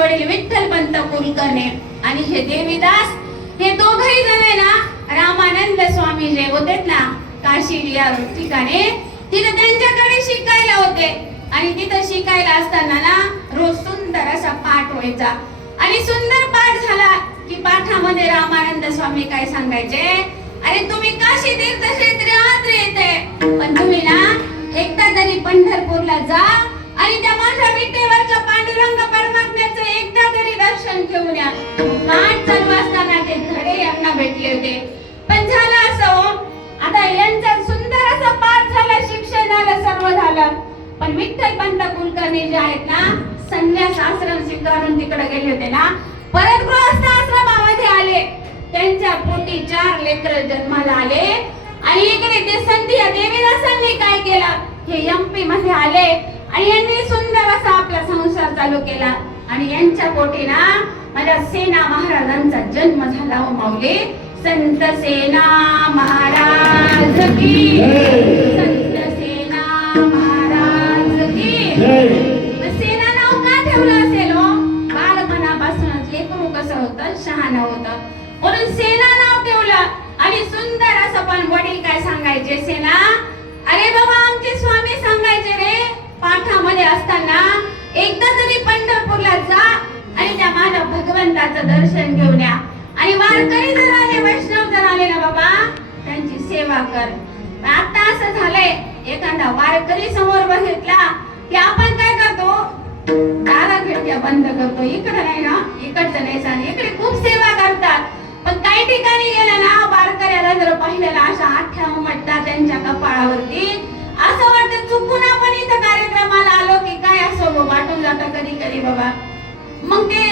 वडील विठ्ठलपंत कुलकर्णी आणि हे देवीदास हे दोघही जण ना रामानंद स्वामी जे होते ना काशी या ठिकाणी तिथे त्यांच्याकडे शिकायला होते. आणि तिथं शिकायला असताना ना रोज सुंदर असा पाठ व्हायचा. आणि सुंदर पाठ झाला की पाठामध्ये रामानंद स्वामी काय सांगायचे? अरे तुम्ही काशी तीर्थक्षेत्री आत येते. पण तुम्ही ना एकदा तरी पंढरपूरला जा आणि त्या माझ्या विटेवरच्या पांडुरंग परमात्म्याचं एकदा तरी दर्शन घेऊन या. पाठ चालू असताना ते धडे यांना भेटले होते. पण झालं असं हो. आता यांचा सुंदर असा पाठ झाला शिक्षण झालं सर्व झालं. पण विठ्ठल पंत कुलकर्णी जे आहेत ना संन्यास आश्रम स्वीकारून तिकडे गेले होते ना परत गृहस्थ आश्रमामध्ये आले. त्यांच्या पोटी चार लेकर जन्माला आले. आणि इकडे ते संधी देवीदासांनी काय केलं? हे एमपी मध्ये आले. आणि यांनी सुंदर असा आपला संसार चालू केला. आणि यांच्या पोटी ना माझ्या सेना महाराजांचा जन्म झाला हो माऊली. संत सेना महाराज की. संत सेना महाराज की. सेना नाव का ठेवलं असेल हो? बालपणापासूनच लेकरू कसं होतं? शहाणं होतं. म्हणून सेना नाव ठेवलं. आणि सुंदर असं पण वडील काय सांगायचे? सेना असताना एकदा तरी पंढरपूरला जा आणि त्या मानव भगवंताचं दर्शन घेऊन या. आणि वारकरी जर आले वैष्णव जर आले ना बाबा त्यांची सेवा कर. आता असं झालंय एखादा वारकरी समोर बघितला की आपण काय करतो? दारा खिडक्या बंद करतो. इकडे नाही ना इकडचं नाही सांग. इकडे खूप सेवा करतात. पण काही ठिकाणी गेलं ना वारकऱ्याला जर पाहिलेला अशा आठ्या उमटतात त्यांच्या कपाळावरती असं वाटतं चुकून आपण इथं कार्यक्रमाला आलो की काय असो वाटून जातं कधी कधी बाबा. मग ते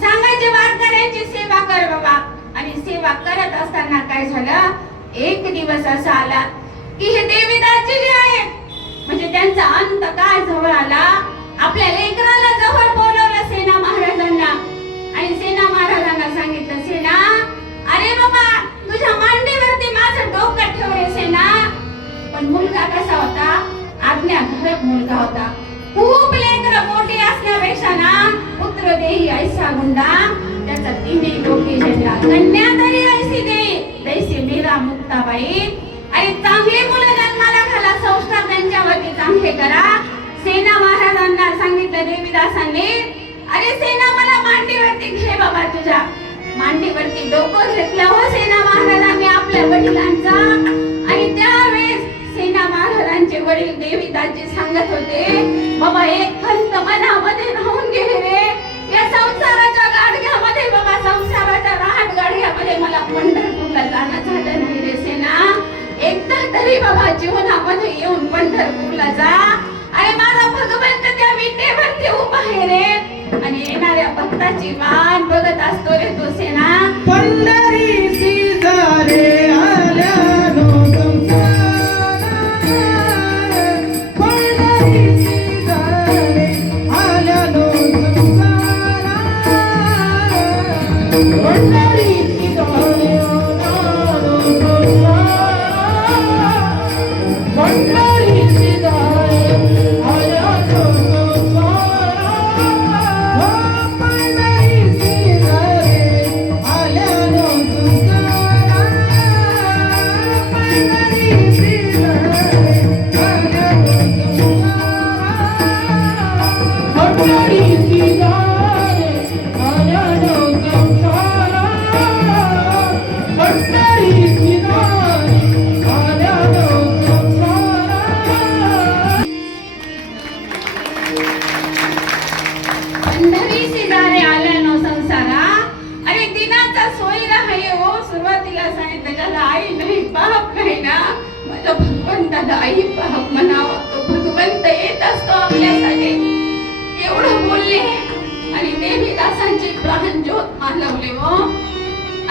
सांगायचे वारकऱ्यांची सेवा कर बाबा. आणि सेवा करत असताना काय झालं? एक दिवस असा आला की हे देवीदासजी जे आहे म्हणजे त्यांचा अंत काय जवळ आला? आपल्या लेकराला जवळ बोलवलं सेना महाराजांना. आणि सेना महाराजांना सांगितलं सेना अरे बाबा तुझ्या मांडीवरती माझं डोकं ठेव रे सेना. पण मुलगा कसा होता? आज्ञाधारक मुलगा होता. खूप लेकर मोठे असल्यापेक्षा ना पुत्र देही ऐसा गुंडा. त्याचा तिने डोके जन्ला कन्या तरी ऐसी दे. तैसी मीरा मुक्ताबाई. अरे चांगले मुलं जन्माला घाला. संस्कार त्यांच्यावरती चांगले करा. सेना महाराजांना सांगितलं देवीदासांनी. अरे सेना मला मांडीवरती घे बाबा तुझ्या. मांडीवरती डोकं घेतलं हो सेना महाराजांनी आपल्या वडिलांचा. आणि त्यावेळेस सेना महाराजांचे वडील देवीदासजी सांगत होते बाबा एक खंत मनामध्ये राहून गेले रे. या संसाराच्या गाडग्यामध्ये बाबा संसाराच्या राहत गाडग्यामध्ये मला पंढरपूरला जाणं झालं नाही रे सेना. एकदा तरी बाबा जीवनामध्ये येऊन पंढरपूरला जा. अरे माझा भगवंत त्या विटेवरती उभा आहे रे. आणि येणाऱ्या भक्ताची वाट बघत असतो रे तो सेना. पंढरीसी झाले पंढरी शेजारी आल्यानो संसारा. अरे दिनाचा सोयरा आहे हो सुरुवातीला सांगितलं त्याला आई नाही पाहप नाही ना. माझ्या भगवंताला आई बाप म्हणावं. तो भगवंत येत असतो आपल्यासाठी एवढं बोलले. आणि देवी दासांची प्राण ज्योत मालवले हो.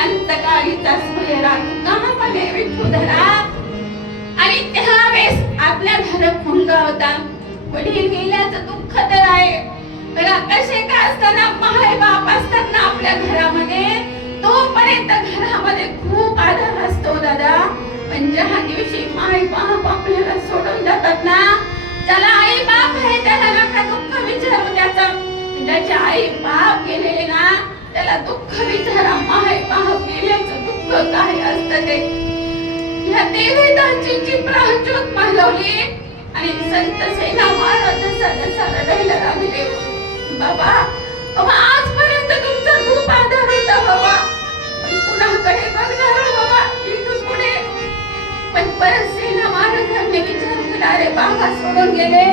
अंतकाळीचा सोयरा कामाने विठुधरा आणि त्यावेळेस आपल्या घरात मुलगा होता. वडील गेल्याचं दुःख तर आहे. बघा कसे का असताना माय बाप असतात ना आपल्या घरामध्ये तोपर्यंत घरामध्ये खूप आधार असतो दादा. पण ज्या दिवशी माय बाप आपल्याला सोडून जातात ना त्याला आई बाप आहे त्याला नका दुःख विचारू त्याचं त्याची आई बाप बाप गेलेले ना त्याला दुःख विचारा माय बाप गेल्याचं दुःख काय असतं ते. ह्या देवीदांची प्राणज्योत मालवली आणि संत सेना महाराज जसा जसा रडायला लागले बाबा बाबा आजपर्यंत तुमचा खूप होता बाबा. कुणाकडे बघणार बाबा इथून पुढे. पण परत सेना महाराजांनी विचार केला अरे बाबा सोडून गेले.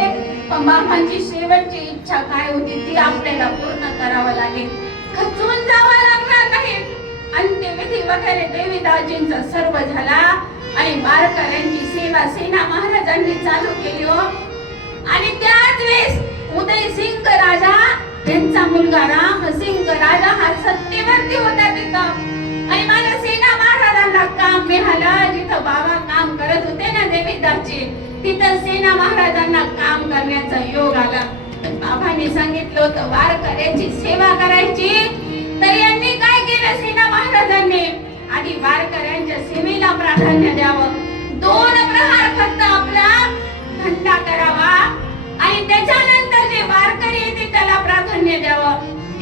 बाबांची शेवटची इच्छा काय होती ती आपल्याला पूर्ण करावं लागेल. खचून जावं लागणार नाही. अंत्यविधी वगैरे देवीदाजींचा सर्व झाला आणि वारकऱ्यांची सेवा सेना महाराजांनी चालू केली हो. आणि त्याच वेळेस उदय सिंग राजा त्यांचा मुलगा राम सिंग राजा हा सत्तेवरती होता तिथं. आणि माझ्या सेना महाराजांना काम मिळालं जिथं बाबा काम करत होते ना देवीदासची तिथं सेना महाराजांना काम करण्याचा योग आला. बाबांनी सांगितलं होतं करायची सेवा करायची. तर यांनी काय केलं सेना महाराजांनी? आधी वारकऱ्यांच्या सेवेला प्राधान्य द्यावं.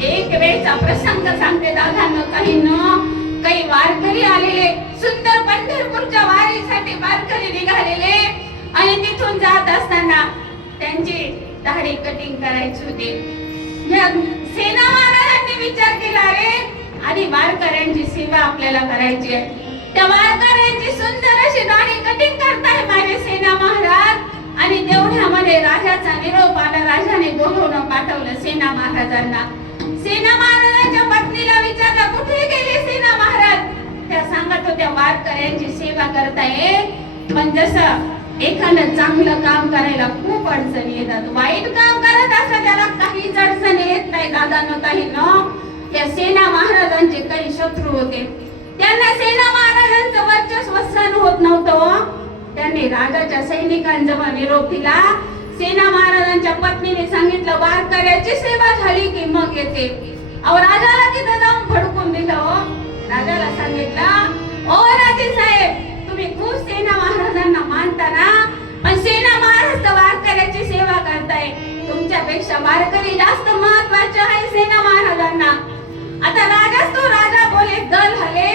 एक वेळचा प्रसंग सांगते दादांना काही न काही वारकरी आलेले सुंदर पंढरपूरच्या वारीसाठी वारकरी निघालेले आणि तिथून जात असताना त्यांची दाढी कटिंग करायची होती. सेना महाराजांनी विचार केला रे आधी वारकऱ्यांची सेवा आपल्याला करायची आहे. त्या वारकऱ्यांची सुंदर अशी दाढी कटिंग करताय माझे सेना महाराज. आणि तेवढ्यामध्ये राजाचा निरोप आला. राजाने बोलवणं पाठवलं सेना महाराजांना. सेना महाराजांच्या पत्नीला विचारलं कुठे गेले सेना महाराज? त्या सांगत होत्या वारकऱ्यांची सेवा करताय पण जसं एखादं चांगलं काम करायला खूप अडचणी येतात वाईट काम करत असं त्याला काहीच अडचणी येत नाही दादानं काही न. त्या सेना महाराजांचे काही शत्रू होते. त्यांना सेना महाराजांचं वर्चस्व सहन होत नव्हतं. त्यांनी राजाच्या सैनिकांजवळ निरोप दिला. सेना महाराजांच्या पत्नीने सांगितलं वारकऱ्याची सेवा झाली की मग येते. अहो राजाला तिथं जाऊन फडकून दिलं हो. राजाला सांगितलं ओ राजे साहेब तुम्ही खूप सेना महाराजांना मानता ना? पण सेना महाराज तर वारकऱ्याची सेवा करताय. तुमच्यापेक्षा वारकरी जास्त महत्त्वाचे आहे सेना महाराजांना. आता राजाच तो राजा बोले दल हले.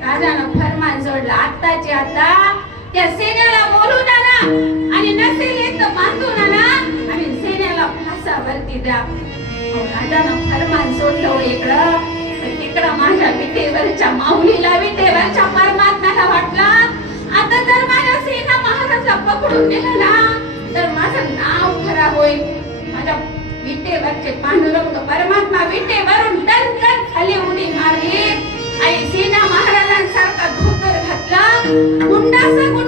राजानं फरमान जोडला आत्ताची आता त्या सेनेला बोलून आणा आणि नसेल येत तर बांधून आणा आणि सेनेला फासावरती द्या. राजानं फरमान सोडलं इकडं. तिकडं माझ्या विटेवरच्या माऊलीला विटेवरच्या परमात्म्याला वाटला. आता जर माझ्या सेना महाराजला पकडून दिलं ना तर माझं नाव खराब होईल. माझ्या विटेवरचे पांडुरंग परमात्मा विटेवरून दणकन खाली उडी मारली. आणि सेना महाराजांसारखा धोतर घातला. गुंडासा गुंडाळा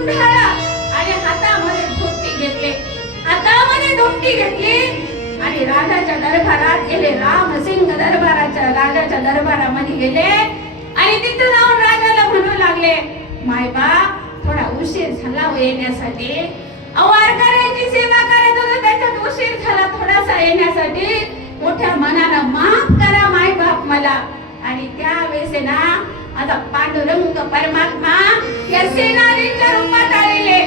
धोती घेतली आणि राजाच्या दरबारात गेले. रामसिंग दरबाराच्या राजाच्या दरबारामध्ये गेले. आणि तिथं जाऊन राजाला म्हणू लागले माय बाप थोडा उशीर झाला हो येण्यासाठी. अहो, वारकऱ्यांची सेवा करत होतो त्याच्यात उशीर झाला थोडासा येण्यासाठी. मोठ्या मनाला माफ करा माय बाप मला. आणि त्यावेळेस आहे ना आता पांडुरंग परमात्मा या सेनानीच्या रूपात आलेले.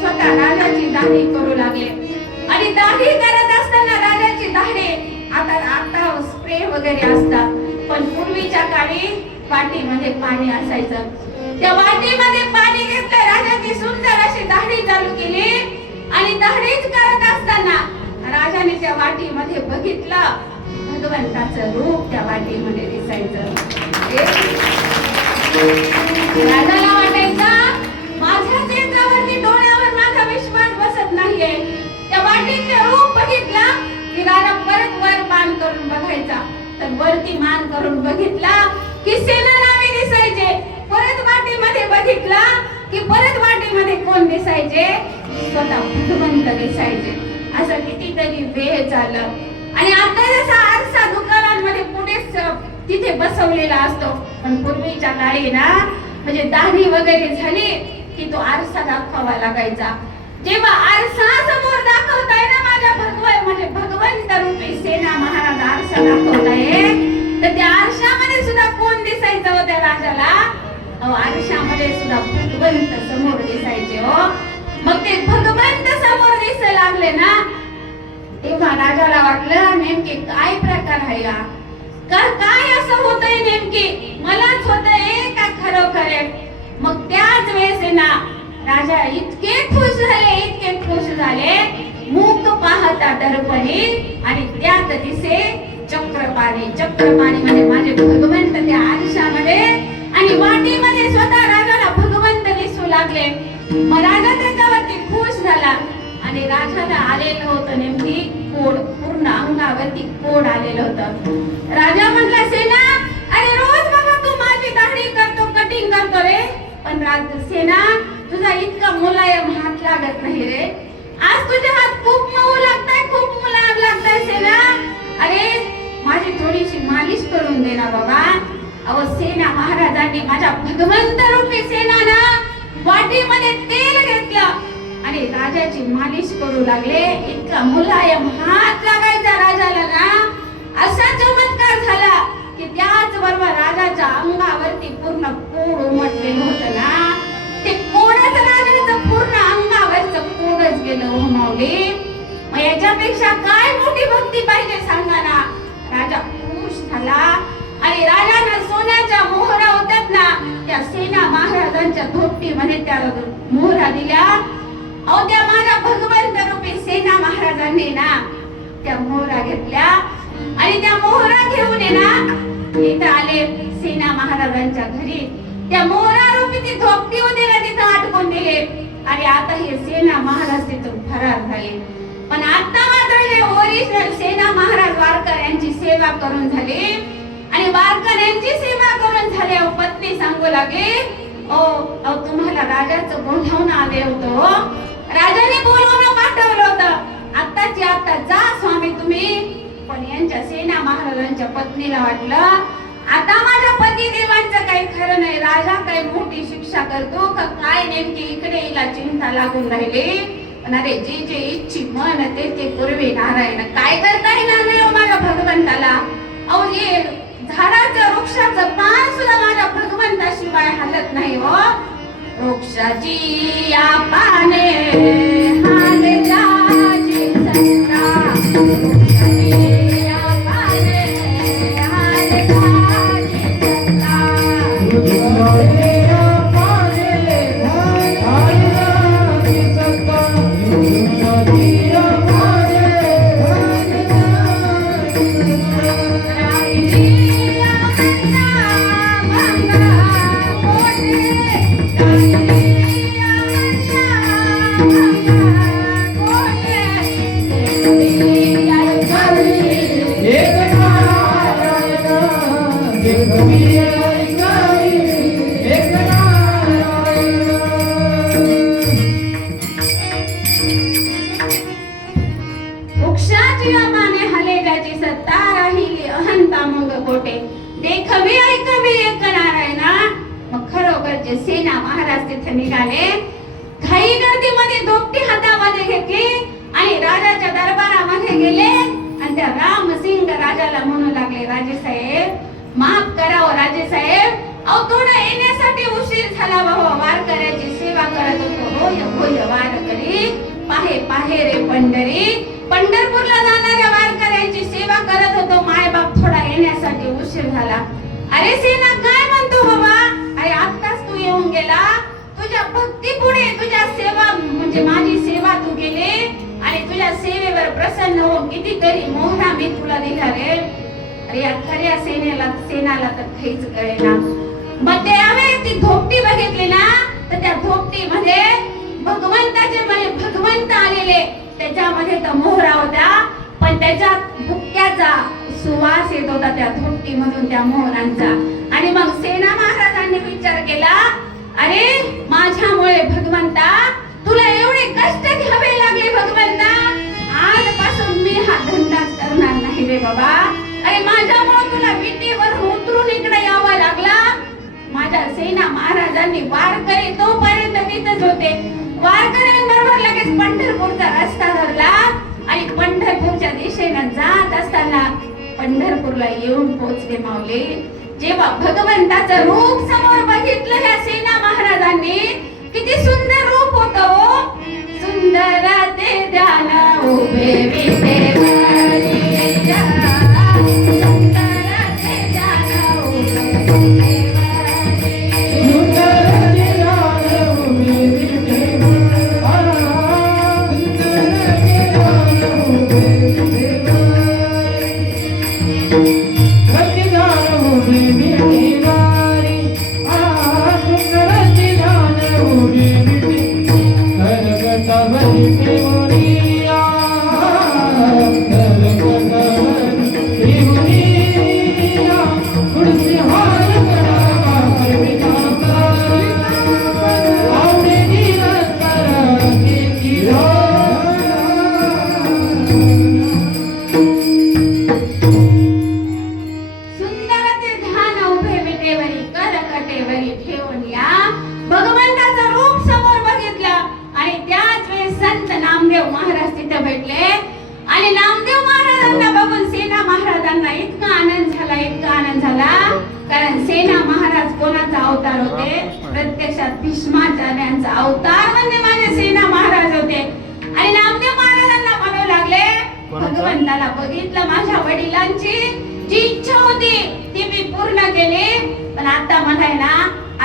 स्वतः राजाची दाणी करू लागले. आणि दाढी करत असताना राजाची दाढे. आता आता स्प्रे वगैरे असतात. पण पूर्वीच्या काळी वाटीमध्ये पाणी असायचं. त्या वाटीमध्ये पाणी घेतलं राजाची सुंदर अशी दाढी चालू केली. आणि दाढीच करत असताना राजाने त्या वाटीमध्ये बघितलं. भगवंताचं रूप त्या वाटीमध्ये दिसायचं. राजाला बघितला की परत वाटीमध्ये कोण दिसायचे? स्वतः भगवंत दिसायचे. असं कितीतरी वेळ झालं आणि आता जसा आरसा दुकानांमध्ये पुढेच तिथे बसवलेला असतो. पण पूर्वीच्या काळी ना म्हणजे दाढी वगैरे झाली की तो आरसा दाखवावा लागायचा. जेव्हा आरसा समोर दाखवताय ना माझ्या अहो, आरशामध्ये सुद्धा भगवंत समोर दिसायचे हो. मग ते भगवंत समोर दिसायला लागले ना? तेव्हा राजाला वाटलं नेमके काय प्रकार आहे का काय असं होतंय नेमके? मलाच होतंय का खरोखर मग त्याच वेळेस ना राजा इतके खुश झाले इतके खुश झाले. मूक पाहता दर्पणी आणि त्यात दिसे चक्रपाणी. चक्रपाणी म्हणजे माझे भगवंत त्या आरशामध्ये लागले. मग राजा त्याच्यावरती खुश झाला आणि राजाला आलेलं होतं नेमकी कोड पूर्ण अंगावरती कोड आलेलं होतं? राजा म्हटला सेना अरे रोज बाबा तू माझी दाढी करतो कटिंग करतो रे. पण राज सेना तुझा इतका मुलायम हात लागत नाही रे. आज तुझे हात खूप मऊ लागताय खूप मुलायम लागताय सेना. अरे माझी थोडीशी मालिश करून दे ना बाबा. अव सेना महाराजांनी माझ्या भगवंत रूपी सेनाना वाटीमध्ये तेल घेतलं. आणि राजाची मालिश करू लागले. इतका मुलायम हात लागायचा राजाला ना. असा चमत्कार झाला की त्याच बरोबर राजाच्या अंगावरती पूर्ण कोड उमटलेलं होतं ना. ते कोडच राजाचं पूर्ण अंगावरचं कोडच गेलं उमावले. मग याच्यापेक्षा काय मोठी भक्ती पाहिजे सांगा ना. राजा खुश झाला. आणि राजानं सोन्याच्या मोहरा होत्यात ना त्या सेना महाराजांच्या धोपटीमध्ये त्या मोहरा दिल्या. अहो त्या माझ्या भगवंत रूपी सेना महाराजांनी ना त्या मोहरा घेतल्या. आणि त्या मोहरा घेऊन ये ना इथं आले सेना महाराजांच्या घरी. त्या मोहरा रूपी ती धोपटी होती ना तिथं अटकून दिले. आणि आता हे सेना महाराज तिथून फरार झाले. पण आता मात्र हे ओरिजिनल सेना महाराज वारकर यांची सेवा करून झाली. आणि वारकर यांची सेवा करून झाली अहो पत्नी सांगू लागे ओ अहो तुम्हाला राजाचं बोलावून आले होतं हो. राजाने बोलवून पाठवलं होतं. आत्ताची आता जा स्वामी तुम्ही. पण यांच्या सेना महाराजांच्या पत्नीला वाटलं आता माझ्या पती देवांचं काही खरं नाही. राजा काही मोठी शिक्षा करतो का? काय नेमकी इकडे हिला चिंता लागून राहिली? पण अरे जे जे इच्छी मन ते ते पूर्वी नारायण. काय करता येणार नाही हो माझ्या भगवंताला? अहो ये झाडाचं वृक्षाचं पान सुद्धा माझ्या भगवंताशिवाय हलत नाही हो. वृक्षाची या पाने हालताची सत्ता. वृक्षाची तिथे निघाले. घाई गर्दीमध्ये दोपटी हातामध्ये घेतली आणि राजाच्या दरबारामध्ये गेले. आणि त्या रामसिंग राजाला म्हणू लागले राजे साहेब माफ करावं राजे साहेब. अहो थोडं येण्यासाठी उशीर झाला बाबा वारकऱ्याची सेवा करत होतो. होय होय वारकरी. पाहे पाहे रे पंढरी. पंढरपूरला जाणाऱ्या वारकऱ्यांची सेवा करत होतो. माय बाप थोडा येण्यासाठी उशीर झाला. अरे सेना काय म्हणतो बाबा अरे आत्ताच तू येऊन गेला. तुझ्या भक्ती पुढे तुझ्या सेवा म्हणजे माझी सेवा तू केली आणि तुझ्या सेवेवर प्रसन्न हो कितीतरी मोहरा मी तुला दिला रे अरे या खऱ्या सेनेला सेनाला तर काहीच कळेना. मग त्यावेळेस ती धोपटी बघितली ना तर त्या धोपटी मध्ये भगवंताचे म्हणजे भगवंत आलेले. त्याच्यामध्ये तर मोहरा होता पण त्याच्या भुक्याचा सुवास येत होता त्या धोपटी मधून त्या मोहरांचा. आणि मग सेना महाराजांनी विचार केला अरे माझ्यामुळे भगवंता तुला एवढे कष्ट घ्यावे लागले भगवंता. आजपासून मी हा धंदाच करणार नाही रे बाबा. अरे माझ्यामुळे तुला विटेवर उतरून इकडे यावा लागला. माझ्या सेना महाराजांनी वारकरी तोपर्यंत तिथेच होते. वारकऱ्यांबरोबर लगेच पंढरपूरचा रस्ता धरला आणि पंढरपूरच्या दिशेनं जात असताना पंढरपूरला येऊन पोचले मावले जेव्हा भगवंताचं रूप समोर बघितलं ह्या सेना महाराजांनी किती सुंदर रूप होत हो. सुंदर ते ध्यान उभे विटेवरी अवतार होते. प्रत्यक्षात भीष्माचार्यांचा अवतार म्हणजे माझे सेना महाराज होते. आणि नामदेव महाराजांना म्हणू लागले? भगवंताला बघितलं माझ्या वडिलांची जी इच्छा होती ती मी पूर्ण केली. पण आता मला ना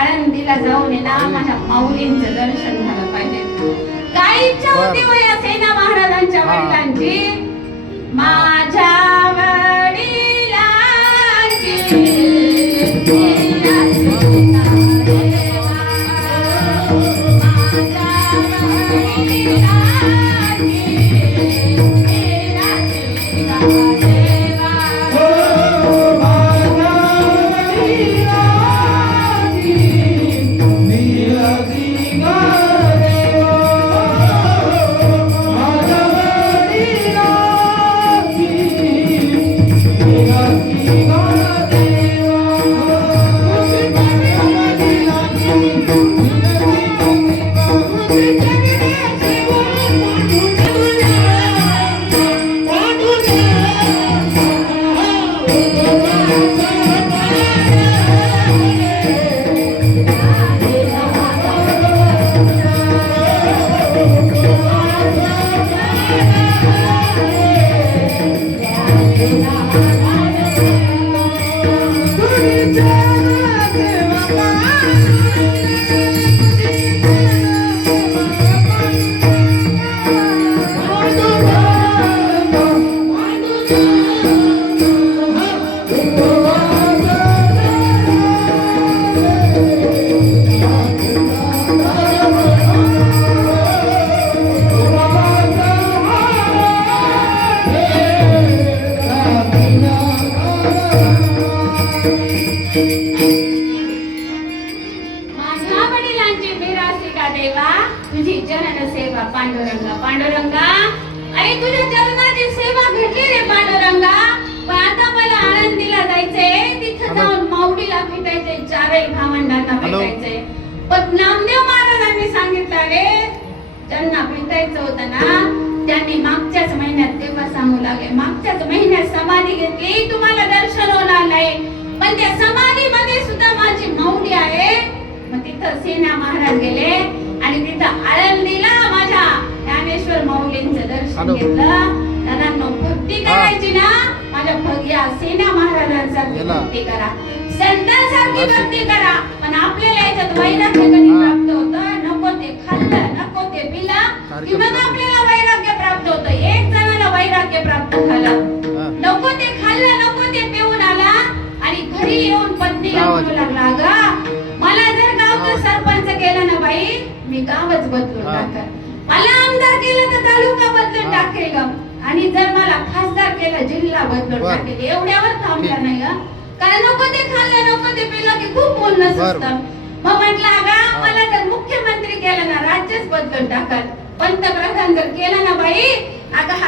आळंदीला जाऊन ना माझ्या माऊलींचं दर्शन झालं पाहिजे. काय इच्छा होती हो सेना महाराजांच्या. वडिलांची? माझ्या चारही भावंडांना. भेटायचंय पण नामदेव महाराजांनी सांगितलं रे ज्यांना भेटायचं होतं ना त्यांनी मागच्याच महिन्यात तेव्हा सांगू लागले मागच्याच महिन्यात समाधी घेतली तुम्हाला दर्शन होणार नाही पण त्या समाधीमध्ये सुद्धा माझी माऊली आहे मग तिथं सेना महाराज गेले आणि तिथं आळंदीला माझ्या ज्ञानेश्वर माऊलींचं दर्शन. घेतलं दादांनो भक्ती. करायची ना माझ्या भग्या सेना गेला. भक्ती करा संतांसारखी. भक्ती करा पण आपल्याला याच्यात वैराग्य कधी. प्राप्त होतं नको ते खाल्लं नको ते पिला की मग आपल्याला वैराग्य प्राप्त होतं एक जणाला वैराग्य प्राप्त झालं. नको ते खाल्लं नको ते पिऊन आला आणि घरी येऊन पत्नीला. म्हणू लागला अगं मला जर गावचं. सरपंच केलं ना बाई मी गावच बदलून. टाकल मला आमदार केलं तर तालुका बदलून. टाकेल ग आणि जर मला खासदार केलं जिल्हा बदलून. टाकेल एवढ्यावर थांबला. नाही ग कारण नको ते खाल्लं नको ते पिलं की खूप बोलणं. सुचतं मग म्हटलं अगं. मला जर मुख्यमंत्री केलं ना राज्यच बदलून टाकल पंतप्रधान जर केलं ना बाई अगं